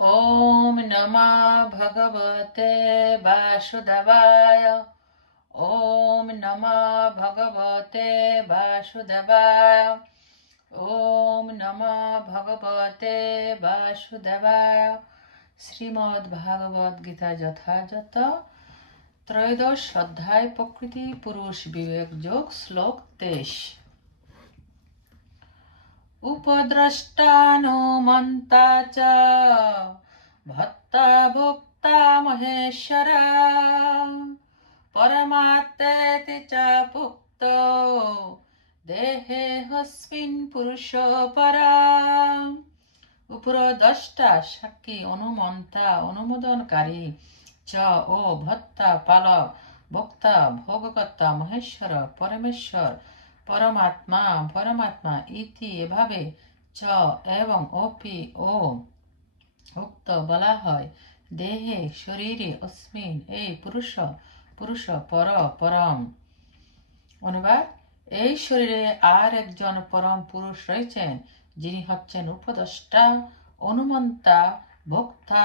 ॐ नमः भगवते वासुदेवाय। ॐ नमः भगवते वासुदेवाय। ॐ नमः भगवते वासुदेवाय। श्रीमद्भागवत गीता যথাযথ त्रयोदश अध्याय प्रकृति पुरुष विवेक योग श्लोक 23। उपद्रष्टानो मन्ता च भक्ता भोक्ता महेश्वरा परमात्मेति च पुक्तो देहेऽस्मिन् पुरुषो परा। উপরদ্রষ্টা সাক্ষী অনুমন্তা অনুমোদনকারী চ ও ভত্তা পালক ভোক্তা ভোগকর্তা মহেশ্বর পরমেশ্বর পরমাত্মা পরমাত্মা ইতি এভাবে চ এবং অপি ও উক্ত বলা হয় দেহে শরীরে অস্মিন এই পুরুষ পুরুষ পর পরম। অনুবাদ, এই শরীরে আর একজন পরম পুরুষ রয়েছেন যিনি হচ্ছেন উপদেষ্টা অনুমন্তা ভোক্তা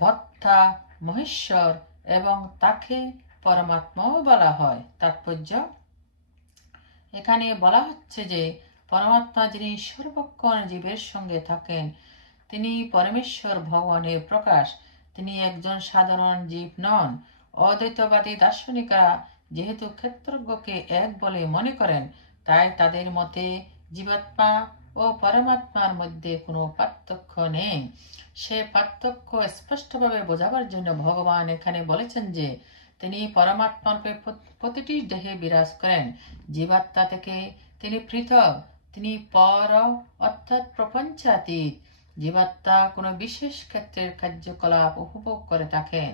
ভক্তা মহেশ্বর এবং তাকে পরমাত্মাও বলা হয়। তাৎপর্য, এখানে বলা হচ্ছে যে পরমাত্মা যিনি সর্বক্ষণ জীবের সঙ্গে থাকেন তিনি পরমেশ্বর ভগবানের প্রকাশ। তিনি একজন সাধারণ জীব নন। অদ্বৈতবাদী দার্শনিকরা যেহেতু ক্ষেত্রজ্ঞকে এক বলে মনে করেন তাই তাদের মতে জীবাত্মা ও পরমাত্মার মধ্যে কোনো পার্থক্য নেই। সে পার্থক্য স্পষ্টভাবে বোঝাবার জন্য ভগবান এখানে বলেছেন যে তিনি পরমাত্মারূপে প্রতিটি দেহে বিরাজ করেন। জীবাত্মা থেকে তিনি পৃথক, তিনি পর অর্থাৎ প্রপঞ্চাতীত। জীবাত্মা কোনো বিশেষ ক্ষেত্রের কার্যকলাপ উপভোগ করে থাকেন,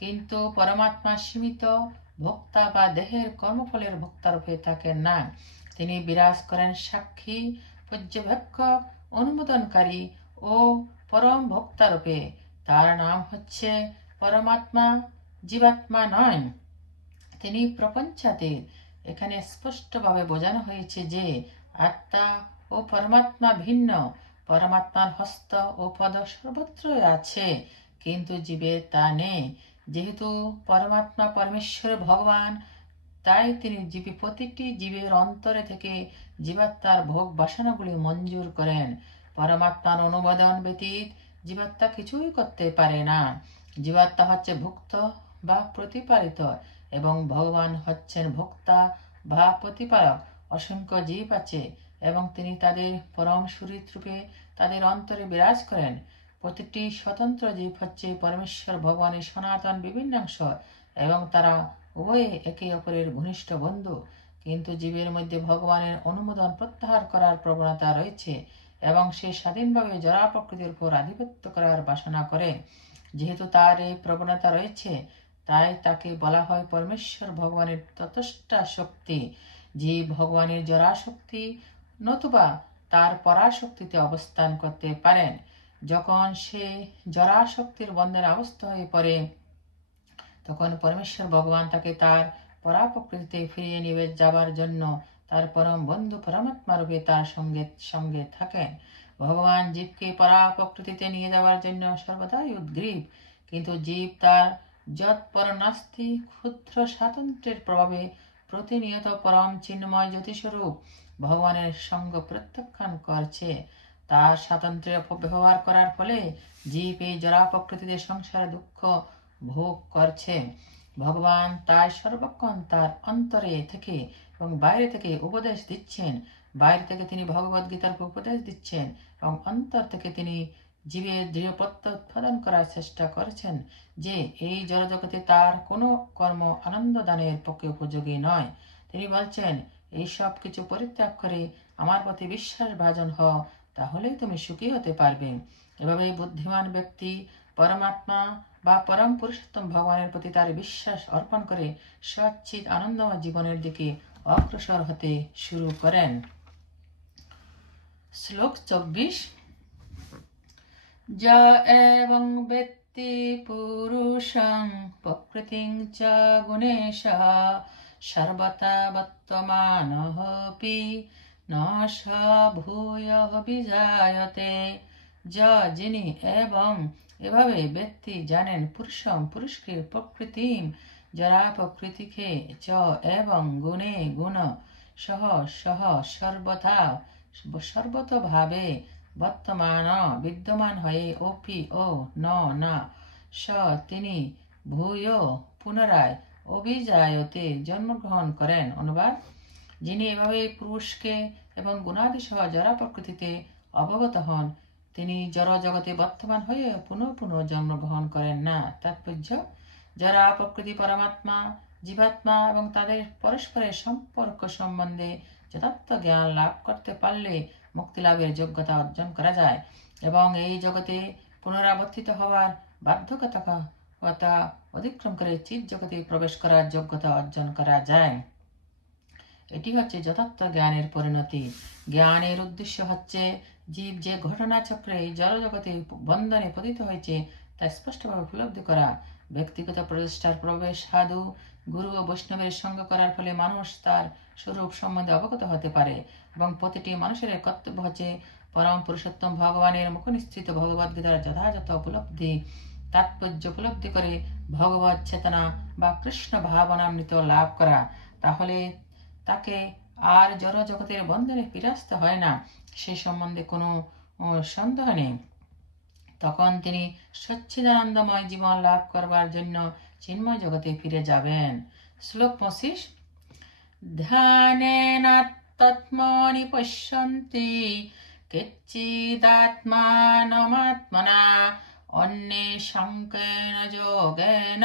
কিন্তু পরমাত্মা সীমিত ভোক্তা বা দেহের কর্মফলের ভোক্তারূপে থাকেন না। তিনি বিরাজ করেন সাক্ষী, পর্যবেক্ষক, অনুমোদনকারী ও পরম ভোক্তারূপে। তার নাম হচ্ছে পরমাত্মা, জীবাত্মা নয়। তিনি প্রপঞ্চাতীত। এখানে স্পষ্টভাবে বোঝানো হয়েছে যে আত্মা ও পরমাত্মা ভিন্ন। পরমাত্মার হস্ত ও পদ সর্বত্রই আছে, কিন্তু জীবের তা নেই। যেহেতু পরমাত্মা পরমেশ্বর ভগবান, তাই তিনি প্রতিটি জীবের অন্তরে থেকে জীবাত্মার ভোগ বাসনাগুলি মঞ্জুর করেন। পরমাত্মার অনুমোদন ব্যতীত জীবাত্মা কিছুই করতে পারে না। জীবাত্মা হচ্ছে ভুক্ত বা প্রতিপালিত এবং ভগবান হচ্ছেন ভোক্তা বা প্রতিপালক। অসংখ্য জীব আছে এবং তিনি তাদের পরম সুহৃদ রূপে তাদের অন্তরে বিরাজ করেন। প্রতিটি স্বতন্ত্র জীব হচ্ছে পরমেশ্বর ভগবানের সনাতন বিভিন্নাংশ এবং তারা উভয়ে একে অপরের ঘনিষ্ঠ বন্ধু। কিন্তু জীবের মধ্যে ভগবানের অনুমোদন প্রত্যাহার করার প্রবণতা রয়েছে এবং সে স্বাধীনভাবে জড়া প্রকৃতির উপর আধিপত্য করার বাসনা করে। যেহেতু তার এই প্রবণতা রয়েছে তাই তাকে বলা হয় পরমেশ্বর ভগবানের ততষ্ঠা শক্তি। জীব ভগবানের জড়াশক্তি নতুবা তার পরাশক্তিতে অবস্থান করতে পারেন। যখন সে জড়াশক্তির বন্ধনে আবদ্ধ হয়ে পড়ে তখন পরমেশ্বর ভগবান তাকে তার পরাপ্রকৃতিতে ফিরিয়ে নিয়ে যাবার জন্য তার পরম বন্ধু পরমাত্মা রূপে তার সঙ্গে সঙ্গে থাকেন। ভগবান জীবকে পরাপ্রকৃতিতে নিয়ে যাওয়ার জন্য সর্বদাই উদ্গ্রীব, কিন্তু জীব তার যৎপর নাস্তি ক্ষুদ্র স্বাতন্ত্র্যের প্রভাবে প্রতিনিয়ত পরম চিন্ময় জ্যোতিস্বরূপ ভগবানের সঙ্গ প্রত্যাখ্যান করছে। তার স্বাতন্ত্র্য ব্যবহার করার ফলে জীব এই জড়া প্রকৃতিতে সংসারে দুঃখ ভোগ করছে। ভগবান তাই সর্বক্ষণ তার অন্তরে থেকে এবং বাইরে থেকে উপদেশ দিচ্ছেন। বাইরে থেকে তিনি ভগবদ গীতার উপদেশ দিচ্ছেন এবং অন্তর থেকে তিনি জীবের দৃঢ় প্রত্যয় উৎপাদন করার চেষ্টা করেছেন যে এই জড়জগতে তার কোনো কর্ম আনন্দ দানের পক্ষে উপযোগী নয়। তিনি বলছেন, এই সব কিছু পরিত্যাগ করে আমার প্রতি বিশ্বাস ভাজন হও, তাহলেই তুমি সুখী হতে পারবে। এভাবে বুদ্ধিমান ব্যক্তি পরমাত্মা বা পরম পুরুষোত্তম ভগবানের প্রতি তার বিশ্বাস অর্পণ করে সচ্চিত আনন্দময় জীবনের দিকে অগ্রসর হতে শুরু করেন। শ্লোক 24। য এবং বেত্তি পুরুষং প্রকৃতিং চ গুণেশঃ সর্বতা বর্তমানঃপি ন স ভূয়ঃ বিজায়তে য যিনি এবং এভাবে ব্যক্তি জানেন পুরুষম পুরুষকে প্রকৃতিম যারা প্রকৃতিকে চ এবং গুণে গুণ সহ সহ সর্বথা সর্বতভাবে বর্তমান বিদ্যমান হয়ে অপি ও ন না স তিনি ভূয় পুনরায় অভিজায়তে জন্মগ্রহণ করেন। অনুবাদ: যিনি এভাবে পুরুষকে এবং গুণাদি সহ জড়া প্রকৃতিতে অবগত হন, তিনি জড় জগতে বর্তমান হয়ে পুনঃ পুনঃ জন্মগ্রহণ করেন না। তাৎপর্য: যারা প্রকৃতি, পরমাত্মা, জীবাত্মা এবং তাদের পরস্পরের সম্পর্ক সম্বন্ধে যথার্থ জ্ঞান লাভ করতে পারলে মুক্তি লাভের যোগ্যতা অর্জন করা যায় এবং এই জগতে পুনরাবর্তিত হওয়ার বাধ্যবাধকতা অতিক্রম করে চিৎ জগতে প্রবেশ করার যোগ্যতা অর্জন করা যায়। এটি হচ্ছে যথার্থ জ্ঞানের পরিণতি। জ্ঞানের উদ্দেশ্য হচ্ছে জীব যে ঘটনা চক্রে জড়জগতে বন্ধনে পতিত হয়েছে তা স্পষ্টভাবে উপলব্ধি করা। ব্যক্তিগত প্রচেষ্টার প্রবেশ সাধু, গুরু ও বৈষ্ণবের সঙ্গ করার ফলে মানুষ তার স্বরূপ সম্বন্ধে অবগত হতে পারে এবং প্রতিটি মানুষের কর্তব্য হচ্ছে পরম পুরুষোত্তম ভগবানের মুখনিসৃত ভগবদ্গীতার যথাযথ উপলব্ধি তাৎপর্য উপলব্ধি করে ভগবত চেতনা বা কৃষ্ণ ভাবনামৃত লাভ করা। তাহলে তাকে আর জড় জগতের বন্ধনে পিরাস্ত হয় না, সে সম্বন্ধে কোনো সন্দেহ নেই। তখন তিনি সচ্চিদানন্দময় জীবন লাভ করবার জন্য চিন্ময় জগতে ফিরে যাবেন। শ্লোক 25। ধ্যানেনাত্মনি পশ্যন্তি কেচিদাত্মানমাত্মনা অন্যে সাংখ্যেন যোগেন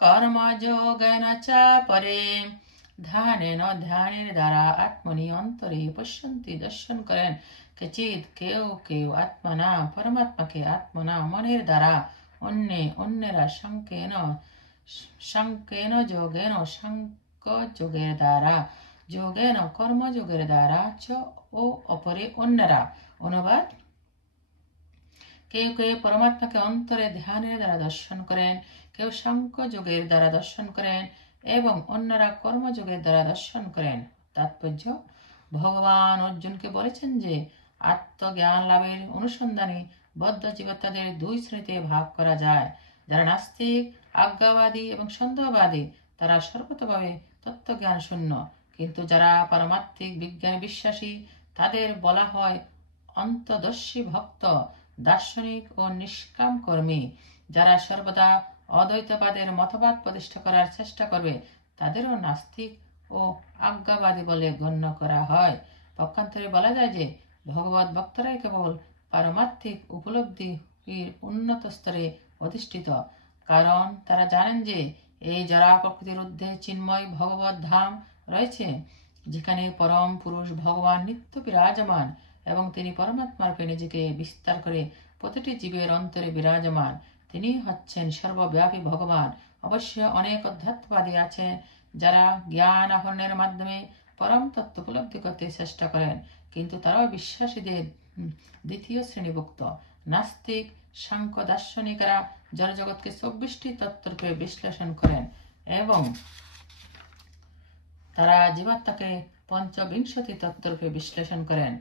কর্মযোগেন চ পরে। ধ্যানের দ্বারা আত্মনি অন্তরে পশ্যন্তি দর্শন করেন কেচিৎ কেউ কেউ আত্মনা পরমাত্মাকে আত্মনা মনের দ্বারা অন্যেরা সাংখ্যেন যোগেন সাংখ্যযোগের দ্বারা যোগেন কর্মযোগের দ্বারা চ ও অপরে অন্যরা। অনুবাদ: কেউ কেউ পরমাত্মাকে অন্তরে ধ্যানের দ্বারা দর্শন করেন, কেউ সাংখ্য যোগের দ্বারা দর্শন করেন এবং অন্যরা কর্মযোগের দ্বারা দর্শন করেন। তাৎপর্য: ভগবান অর্জুনকে বলেছেন যে আত্মজ্ঞান লাভের অনুসন্ধানে বদ্ধ জীবাত্মাদের দুই শ্রেণীতে ভাগ করা যায়। যারা নাস্তিক, আজ্ঞাবাদী এবং সন্দেহবাদী তারা সর্বতভাবে তত্ত্বজ্ঞান শূন্য, কিন্তু যারা পারমাত্মিক বিজ্ঞানে বিশ্বাসী তাদের বলা হয় অন্তর্দর্শী ভক্ত, দার্শনিক ও নিষ্কাম কর্মী। যারা সর্বদা অদ্বৈতবাদের মতবাদ প্রতিষ্ঠা করার চেষ্টা করবে তাদেরও নাস্তিক ও আজ্ঞাবাদী বলে গণ্য করা হয়। পক্ষান্তরে বলা যায় যে ভগবত ভক্তরাই কেবল পারমাত্মিক উপলব্ধির উন্নত স্তরে অধিষ্ঠিত, কারণ তারা জানেন যে এই জড়া প্রকৃতির ঊর্ধ্বে চিন্ময় ভগবত ধাম রয়েছে, যেখানে পরম পুরুষ ভগবান নিত্য বিরাজমান এবং তিনি পরমাত্মারূপে নিজেকে বিস্তার করে প্রতিটি জীবের অন্তরে বিরাজমান। তিনি হচ্ছেন সর্বব্যাপী ভগবান। অবশ্য অনেক অধ্যাত্মবাদী আছেন যারা জ্ঞান আহরণের মাধ্যমে পরম তত্ত্ব উপলব্ধি করতে চেষ্টা করেন, কিন্তু তারাও বিশ্বাসীদের দ্বিতীয় শ্রেণীভুক্ত। নাস্তিক, সাংখ্য দার্শনিকেরা জড়জগৎকে 24টি তত্ত্বরূপে বিশ্লেষণ করেন এবং তারা জীবাত্মাকে 25টি তত্ত্বরূপে বিশ্লেষণ করেন।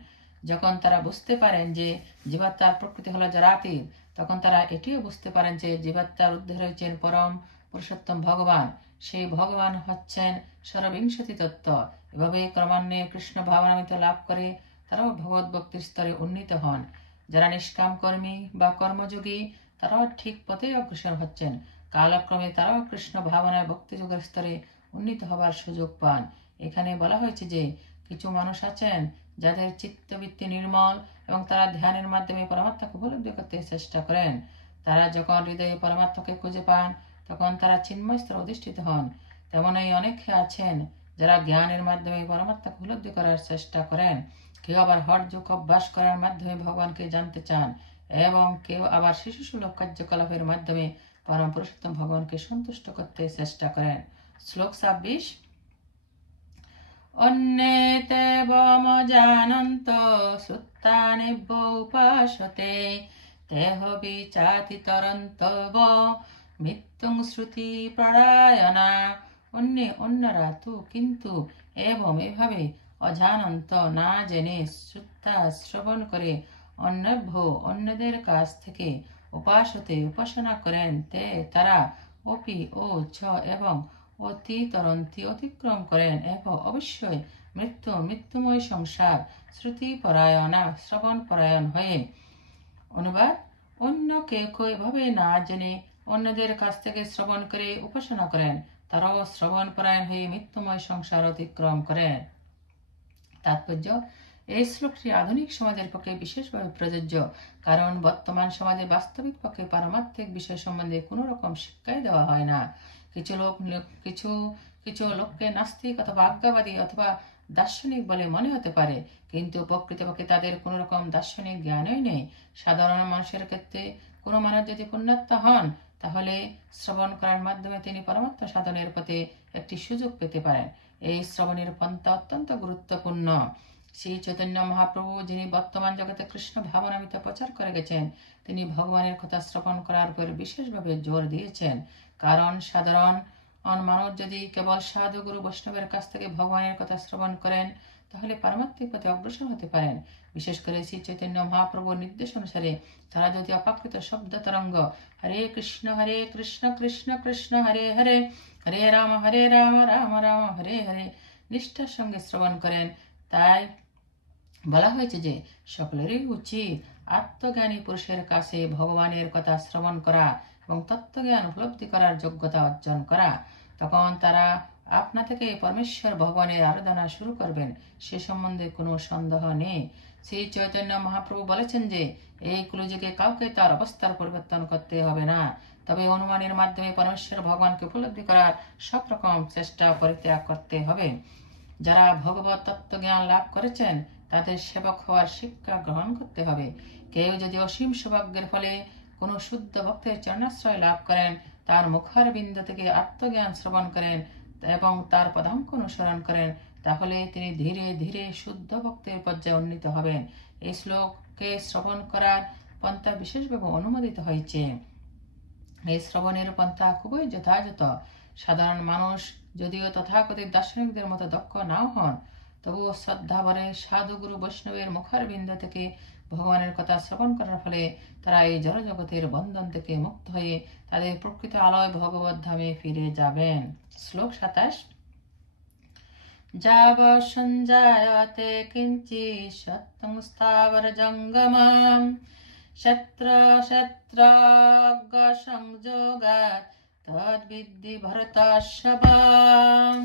যখন তারা বুঝতে পারেন যে জীবাত্মার প্রকৃতি হলো জড়াতীত, তখন তারা এটিও বুঝতে পারেন যে জীবাত্মার ঊর্ধ্বে রয়েছেন পরম পুরুষোত্তম ভগবান। সেই ভগবান হচ্ছেন 24টি তত্ত্ব। এভাবে ক্রমান্বয়ে কৃষ্ণ ভাবনামৃত লাভ করে তারাও ভগবত ভক্তির স্তরে উন্নীত হন। যারা নিষ্কাম কর্মী বা কর্মযোগী তারাও ঠিক পথে অগ্রসর হচ্ছেন। কালক্রমে তারাও কৃষ্ণ ভাবনায় ভক্তিযোগের স্তরে উন্নীত হবার সুযোগ পান। এখানে বলা হয়েছে যে কিছু মানুষ আছেন যাদের চিত্তবৃত্তি নির্মল এবং তারা ধ্যানের মাধ্যমে পরমাত্মাকে উপলব্ধি করতে চেষ্টা করেন। তারা যখন হৃদয়ে পরমাত্মাকে খুঁজে পান তখন তারা চিন্ময় স্তরে অধিষ্ঠিত হন। তেমনই অনেকে আছেন যারা জ্ঞানের মাধ্যমে পরমাত্মাকে উপলব্ধি করার চেষ্টা করেন। কেউ আবার হঠযোগ অভ্যাস করার মাধ্যমে ভগবানকে জানতে চান এবং কেউ আবার শিশুসুলভ কার্যকলাপের মাধ্যমে পরম পুরুষোত্তম ভগবানকে সন্তুষ্ট করতে চেষ্টা করেন। শ্লোক 26। অন্যেতে বমজানন্ত সুত্তানেভ্য উপাসতে তেহ বিচাতি তরন্তব মৃত্যুং শ্রুতি পরায়ণা। অন্যরা তো কিন্তু এবং এভাবে অজানন্ত না জেনে সুত্তা শ্রবণ করে অন্যভ্য অন্যদের কাছ থেকে উপাসতে উপাসনা করেন তে তারা অপি ও ছ এবং অতিতরন্তি অতিক্রম করেন এবং অবশ্যই মৃত্যুময় সংসার শ্রুতিপরায়ণা শ্রবণপরায়ণ হয়ে। অনুবাদ: অন্য কেউ এভাবে না জেনে অন্যদের কাছ থেকে শ্রবণ করে উপাসনা করেন, তারাও শ্রবণপরায়ণ হয়ে মৃত্যুময় সংসার অতিক্রম করেন। তাৎপর্য: এই শ্লোকটি আধুনিক সমাজের পক্ষে বিশেষভাবে প্রযোজ্য, কারণ বর্তমান সমাজে বাস্তবিক পক্ষে পারমার্থিক বিষয় সম্বন্ধে কোনো রকম শিক্ষাই দেওয়া হয় না। কিছু লোককে নাস্তিক অথবা আজ্ঞাবাদী অথবা দার্শনিক বলে মনে হতে পারে, কিন্তু প্রকৃতপক্ষে তাদের কোনো রকম দার্শনিক জ্ঞানই নেই। সাধারণ মানুষের ক্ষেত্রে কোনো মানুষ যদি পুণ্যাত্মা হন, তাহলে শ্রবণ করার মাধ্যমে তিনি পরমাত্মা সাধনের পথে একটি সুযোগ পেতে পারেন। এই শ্রবণের পন্থা অত্যন্ত গুরুত্বপূর্ণ। শ্রী চৈতন্য মহাপ্রভু, যিনি বর্তমান জগতে কৃষ্ণ ভাবনামৃত প্রচার করে গেছেন, তিনি ভগবানের কথা শ্রবণ করার উপর বিশেষভাবে জোর দিয়েছেন। কারণ সাধারণ মানুষ যদি কেবল সাধু গুরু বৈষ্ণবের কাছ থেকে ভগবানের কথা শ্রবণ করেন, তাহলে পারমাত্মিক পথে অগ্রসর হতে পারেন। বিশেষ করে শ্রী চৈতন্য মহাপ্রভুর নির্দেশ অনুসারে তারা যদি অপ্রাকৃত শব্দ তরঙ্গ হরে কৃষ্ণ কৃষ্ণ কৃষ্ণ হরে হরে, হরে রাম রাম রাম হরে হরে নিষ্ঠার সঙ্গে শ্রবণ করেন, তাই বলা হয়েছে যে সকলেরই উচিত আত্মজ্ঞানী পুরুষের কাছে ভগবানের কথা শ্রবণ করা এবং তত্ত্বজ্ঞান উপলব্ধি করার যোগ্যতা অর্জন করা। তখন তারা আপনা থেকে পরমেশ্বর ভগবানের আরাধনা শুরু করবেন, সে সম্বন্ধে কোনো সন্দেহ নেই। শ্রী চৈতন্য মহাপ্রভু বলেছেন যে এই কলিযুগে কাউকে তার অবস্থার পরিবর্তন করতে হবে না, তবে অনুমানের মাধ্যমে পরমেশ্বর ভগবানকে উপলব্ধি করার সব রকম চেষ্টা পরিত্যাগ করতে হবে। যারা ভগবত তত্ত্বজ্ঞান লাভ করেছেন, তাদের সেবক হওয়ার শিক্ষা গ্রহণ করতে হবে। কেউ যদি অসীম সৌভাগ্যের ফলে কোনো শুদ্ধ ভক্তের চরণাশ্রয় লাভ করেন, তার মুখার বিন্দু থেকে আত্মজ্ঞান শ্রবণ করেন এবং তার পদাঙ্ক অনুসরণ করেন, তাহলে তিনি ধীরে ধীরে শুদ্ধ ভক্তের পর্যায়ে উন্নীত হবেন। এই শ্লোককে শ্রবণ করার পন্থা বিশেষভাবে অনুমোদিত হয়েছে। এই শ্রবণের পন্থা খুবই যথাযথ। সাধারণ মানুষ যদিও তথাকথিত দার্শনিকদের মতো দক্ষ নাও হন, তবুও শ্রদ্ধা ভরে সাধু গুরু বৈষ্ণবের মুখার বিন্দু থেকে ভগবানের কথা শ্রবণ করার ফলে তারা এই জড়জগতের বন্ধন থেকে মুক্ত হয়ে তাদের প্রকৃত আলয় ভগবত ধামে ফিরে যাবেন। শ্লোক 27। যাব সঞ্জায়তে কিঞ্চিৎ সত্যং স্থাবর জঙ্গমম শত্রুগ্র সংযোগাৎ তদ্বিদ্ধি ভরতর্ষভম।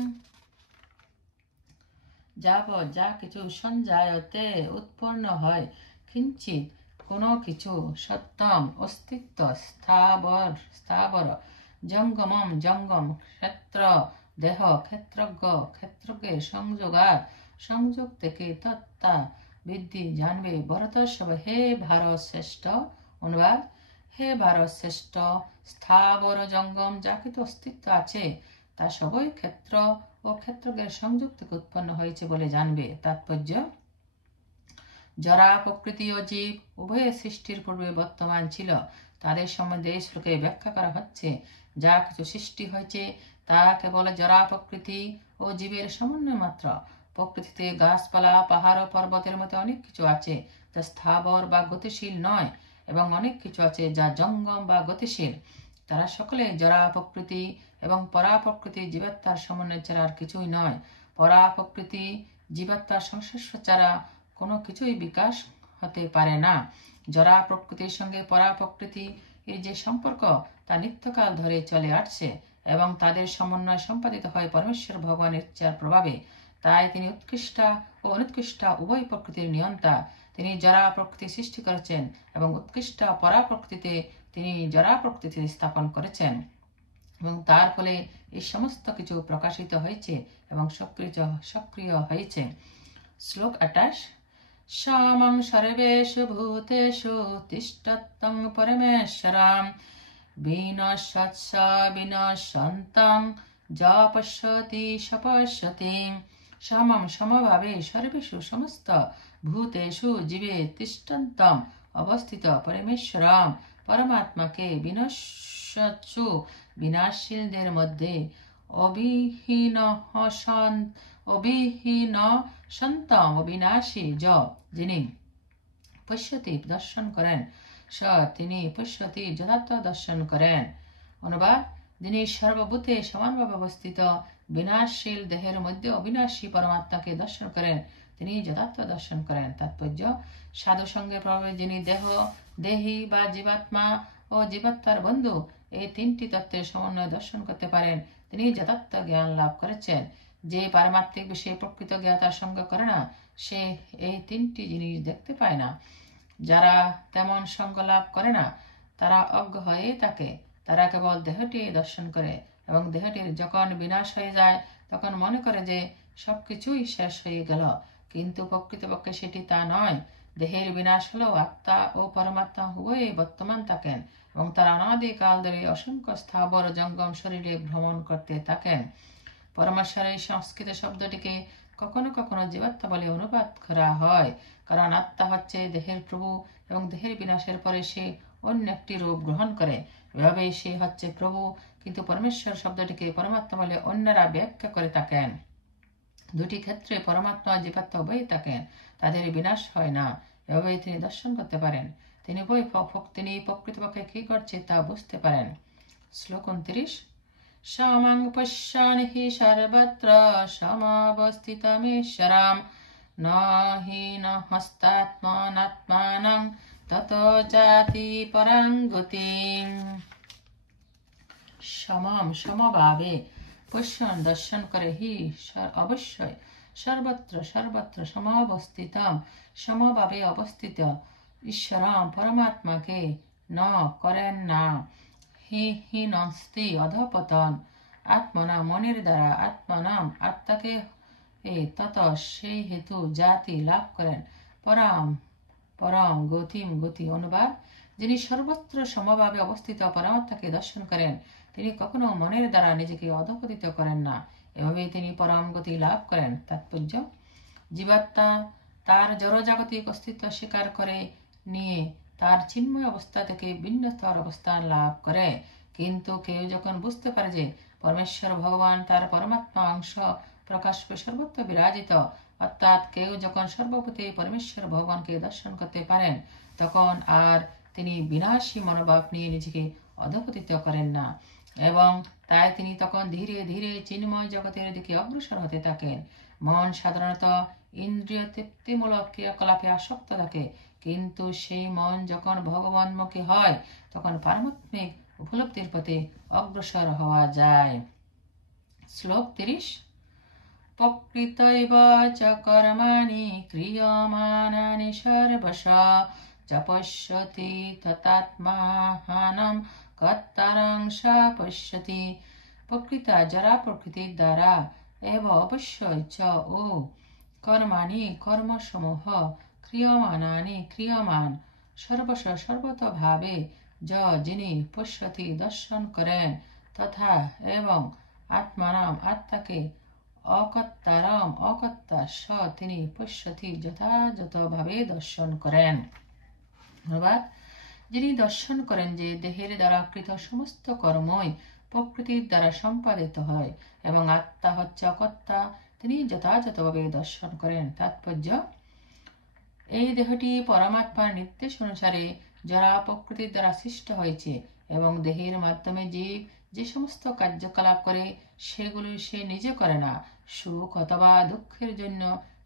যাব যা কিছু, সঞ্জায়তে উৎপন্ন হয়, কিঞ্চিৎ কোনো কিছু, সত্যম অস্তিত্ব, স্থাবর জঙ্গমম জঙ্গম, ক্ষেত্র দেহ, ক্ষেত্রজ্ঞের সংযোগ থেকে, তত্ত্বা বৃদ্ধি জানবে, ভরতর্ষভ হে ভারত শ্রেষ্ঠ। অনুবাদ: হে ভারত শ্রেষ্ঠ, স্থাবর জঙ্গম যা কিছু অস্তিত্ব আছে তা সবই ক্ষেত্র ও ক্ষেত্রজ্ঞের সংযোগ থেকে উৎপন্ন হয়েছে বলে জানবে। তাৎপর্য: যারা প্রকৃতি ও জীব উভয় সৃষ্টির পূর্বে বর্তমান ছিল, তাদের সম্বন্ধে এই শ্লোকে ব্যাখ্যা করা হচ্ছে। যা কিছু সৃষ্টি হয়েছে তা কেবল জরা প্রকৃতি ও জীবের সমন্বয় মাত্র। প্রকৃতিতে গাছপালা, পাহাড় ও পর্বতের মতো অনেক কিছু আছে যা স্থাবর বা গতিশীল নয়, এবং অনেক কিছু আছে যা জঙ্গম বা গতিশীল। তারা সকলে জরা প্রকৃতি এবং পরা প্রকৃতি জীবাত্মার সমন্বয় ছাড়া আর কিছুই নয়। পরা প্রকৃতি জীবাত্মার সংস্পর্শ ছাড়া কোনো কিছুই বিকাশ হতে পারে না। জরা প্রকৃতির সঙ্গে পরা প্রকৃতি এর যে সম্পর্ক তা নিত্যকাল ধরে চলে আসছে, এবং তাদের সমন্বয় সম্পাদিত হয় পরমেশ্বর ভগবানের ইচ্ছার প্রভাবে। তাই তিনি উৎকৃষ্টা ও অনুৎকৃষ্টা উভয় প্রকৃতির নিয়ন্তা। তিনি জরা প্রকৃতি সৃষ্টি করেছেন এবং উৎকৃষ্টা পরা প্রকৃতিতে তিনি জরা প্রকৃতি স্থাপন করেছেন, এবং তার ফলে এই সমস্ত কিছু প্রকাশিত হয়েছে এবং সক্রিয় হয়েছে। শ্লোক 28। সমং সর্বেষু ভূতেষু তিষ্ঠত্যং পরমেশ্বরং বিনশ্যৎস বিনশ্যন্তং যা পশ্যতি সপশ্যতি। সমম সমভাবে সর্বেষু সমস্ত ভূতেষু জীবে তিষ্ঠন্তম অবস্থিত পরমেশ্বরম পরমাত্মাকে বিনশ্যৎসু বিনাশশীলদের মধ্যে অবিহীন সন্তম অবিনাশী যিনি পশ্যতি দর্শন করেন, স তিনি পশ্যতি যথার্থ দর্শন করেন। অনুবাদ: যিনি সর্বভূতে সমানভাবে অবস্থিত বিনাশশীল দেহের মধ্যে অবিনাশী পরমাত্মাকে দর্শন করেন, তিনি যথার্থ দর্শন করেন। তাৎপর্য: সাধু সঙ্গের প্রভাবে যিনি দেহ, দেহী বা জীবাত্মা ও জীবাত্মার বন্ধু এই তিনটি তত্ত্বের সমন্বয় দর্শন করতে পারেন, তিনি যথার্থ জ্ঞান লাভ করেছেন। যে পারমাত্মিক বিষয়ে প্রকৃত জ্ঞাতার সঙ্গ করে না, সে এই তিনটি জিনিস দেখতে পায় না। যারা তেমন সঙ্গ লাভ করে না, তারা অজ্ঞ হয়ে থাকে। তারা কেবল দেহটি দর্শন করে এবং দেহটির যখন বিনাশ হয়ে যায় তখন মনে করে যে সবকিছুই শেষ হয়ে গেল, কিন্তু প্রকৃতপক্ষে সেটি তা নয়। দেহের বিনাশ হলেও আত্মা ও পরমাত্মা উভয়ই বর্তমান থাকেন এবং তারা অনাদিকাল ধরে অসংখ্য স্থাবর জঙ্গম শরীরে ভ্রমণ করতে থাকেন। পরমেশ্বর এই সংস্কৃত শব্দটিকে কখনো কখনো জীবাত্মা বলে অনুবাদ করা হয়, কারণ আত্মা হচ্ছে দেহের প্রভু এবং দেহের বিনাশের পরে সে অন্য একটি রূপ গ্রহণ করে। এভাবেই সে হচ্ছে প্রভু, কিন্তু পরমেশ্বর শব্দটিকে পরমাত্মা বলে অন্যরা ব্যাখ্যা করে থাকেন। দুটি ক্ষেত্রে পরমাত্মা জীবাত্মা উভয়ই থাকেন, তাদের বিনাশ হয় না। এভাবেই তিনি দর্শন করতে পারেন। তিনি প্রকৃতপক্ষে কি করছে তা বুঝতে পারেন। শ্লোক 29। সমং পশ্যান হি সর্বত্র সমবস্থিতমীশ্বরম ন হি ন হস্তাত্মনাত্মানং ততো জাতি পরাং গতিম। সমম সমভাবে, পশ্যন দর্শন করে, হি অবশ্যই, সর্বত্র সর্বত্র, সমাবস্থিতম সমভাবে অবস্থিত, ঈশ্বরম পরমাত্মাকে, ন করেন না, হি হি নস্তি অধপতন, আত্মনা মনের দ্বারা, আত্মনাম আত্মাকে তত সেই হেতু জাতি লাভ করেন, পরাম পরম গতিম গতি। অনুবাদ: যিনি সর্বত্র সমভাবে অবস্থিত পরমাত্মাকে দর্শন করেন, তিনি কখনো মনের দ্বারা নিজেকে অধপতিত করেন না। এভাবেই তিনি পরম গতি লাভ করেন। তাৎপর্য: জীবাত্মা তার জড়জাগতিক অস্তিত্ব স্বীকার করে নিয়ে তার চিন্ময় অবস্থা থেকে ভিন্নতর অবস্থান লাভ করে, কিন্তু কেউ যখন বুঝতে পারে যে পরমেশ্বর ভগবান তার পরমাত্মা অংশ প্রকাশরূপে সর্বত্র বিরাজিত, অর্থাৎ কেউ যখন সর্বভূতে পরমেশ্বর ভগবানকে দর্শন করতে পারেন, তখন আর তিনি বিনাশী মনোভাব নিয়ে নিজেকে অধপতিত করেন না, এবং তাই তিনি তখন ধীরে ধীরে চিন্ময় জগতের দিকে অগ্রসর হতে থাকেন। মন সাধারণত ইন্দ্রিয় তৃপ্তিমূলক ক্রিয়াকলাপে আসক্ত থাকে, কিন্তু সেই মন যখন ভগবানমুখী হয় তখন পারমাত্মিক উপলব্ধির পথে অগ্রসর হওয়া যায়। শ্লোক 30। প্রকৃতৈব চ কর্মাণি ক্রিয়মাণানি সর্বশঃ চ পশ্যতি তদাত্মাহানম কর্তারং স পশ্যতি। প্রকৃতা যারা প্রকৃতির দ্বারা, এব অবশ্যই, চ ও, কর্মাণি কর্মসমূহ, ক্রিয়মাণানি ক্রিয়মান, সর্বশ সর্বতভাবে, য যিনি পশ্যতি দর্শন করেন, তথা এবং আত্মানাম আত্মাকে, অকর্তারম অকর্তা, স তিনি পশ্যতি যথাযথভাবে দর্শন করেন। অর্থাৎ যিনি দর্শন করেন যে দেহের দ্বারা কৃত সমস্ত কর্মই প্রকৃতির দ্বারা সম্পাদিত হয় এবং আত্মা হচ্ছে অকর্তা, তিনি যথাযথভাবে দর্শন করেন। তাৎপর্য: এই দেহটি পরমাত্মার নির্দেশ অনুসারে যারা প্রকৃতির দ্বারা সৃষ্ট হয়েছে এবং দেহের মাধ্যমে জীব যে সমস্ত কার্যকলাপ করে সেগুলি সে নিজে করে না। সুখ অথবা দুঃখের জন্য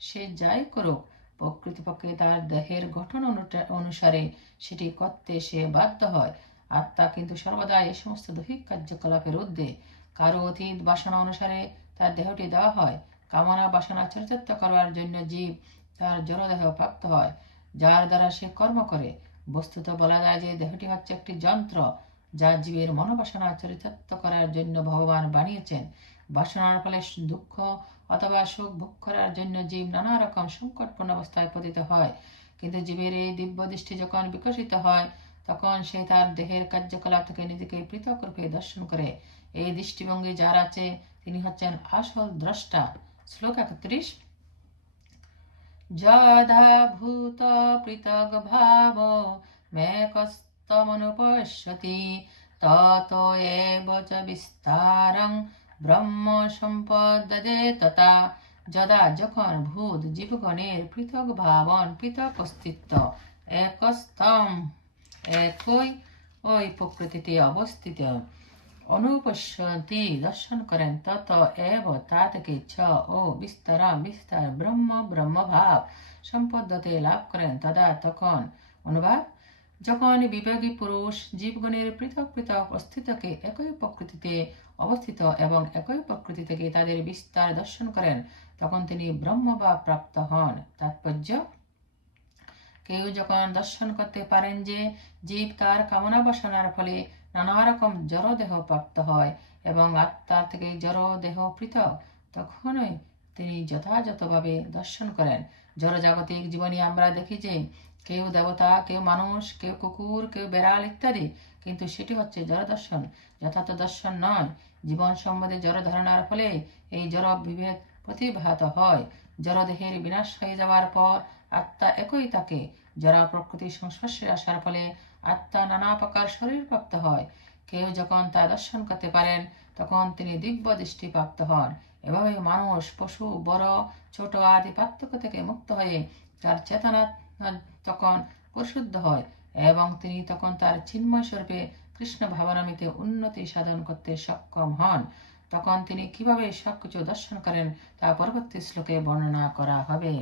সে যাই করুক, প্রকৃতপক্ষে তার দেহের গঠন অনুসারে সেটি করতে সে বাধ্য হয়। আত্মা কিন্তু সর্বদা এই সমস্ত দৈহিক কার্যকলাপের ঊর্ধ্বে। কারো অতীত বাসনা অনুসারে তার দেহটি দেওয়া হয়। কামনা বাসনা চরিতার্থ করবার জন্য জীব তার জড়দেহ প্রাপ্ত হয়, যার দ্বারা সে কর্ম করে। বস্তুত বলা যায় যে দেহটি হচ্ছে একটি যন্ত্র যা জীবের মনোবাসনা চরিতার্থ করার জন্য ভগবান বানিয়েছেন। বাসনার ফলে দুঃখ অথবা সুখ ভোগ করার জন্য জীব নানা রকম সংকটপূর্ণ অবস্থায় পতিত হয়, কিন্তু জীবের এই দিব্য দৃষ্টি যখন বিকশিত হয় তখন সে তার দেহের কার্যকলাপ থেকে নিজেকে পৃথক রূপে দর্শন করে। এই দৃষ্টিভঙ্গি যার আছে তিনি হচ্ছেন আসল দ্রষ্টা। শ্লোক 31। যদা ভূত পৃথক ভাব মেকস্তমনুপশ্যতি তত এব চ বিস্তারং ব্রহ্ম সম্পদ্যতে তথা। যদা যখন ভূত জীবগণের পৃথক ভাবন পৃথক অস্তিত্ব একস্তম একই ওই প্রকৃতিতে অবস্থিত অনুপশ্যন্তি দর্শন করেন, তত এব তা থেকে ছ ও বিস্তার ব্রহ্মভাব সম্পদ্যতে লাভ করেন, তদা তখন। অনুবাদ: যখন বিবেকী পুরুষ জীবগণের পৃথক পৃথক অস্তিত্বকে একই প্রকৃতিতে অবস্থিত এবং একই প্রকৃতি থেকে তাদের বিস্তার দর্শন করেন, তখন তিনি ব্রহ্মভাব প্রাপ্ত হন। তাৎপর্য: কেউ যখন দর্শন করতে পারেন যে জীব তার কামনা বাসনার ফলে নানা রকম জড় দেহ প্রাপ্ত হয় এবং আত্মার থেকে জড় দেহ পৃথক, তখনই তিনি যথাযথভাবে দর্শন করেন। জড়জাগতিক জীবনে আমরা দেখি যে কেউ দেবতা, কেউ মানুষ, কেউ কুকুর, কেউ বেড়াল ইত্যাদি, কিন্তু সেটি হচ্ছে জড় দর্শন, যথার্থ দর্শন নয়। জীবন সম্বন্ধে জড় ধারণার ফলে এই জড় বিভেদ প্রতিভাত হয়। জড় দেহের বিনাশ হয়ে যাওয়ার পর আত্মা একই থাকে। জড় প্রকৃতির সংস্পর্শে আসার ফলে আত্মা নানা প্রকার শরীর প্রাপ্ত হয়। কেউ যখন তা দর্শন করতে পারেন, তখন তিনি দিব্য দৃষ্টি প্রাপ্ত হন। এভাবে মানুষ, পশু, বড় ছোট আদি পার্থক্য থেকে মুক্ত হয়ে তার চেতনা তখন পরিশুদ্ধ হয় এবং তিনি তখন তার চিন্ময় স্বরূপে কৃষ্ণ ভাবনামিতে উন্নতি সাধন করতে সক্ষম হন। তখন তিনি কিভাবে সবকিছু দর্শন করেন তা পরবর্তী শ্লোকে বর্ণনা করা হবে।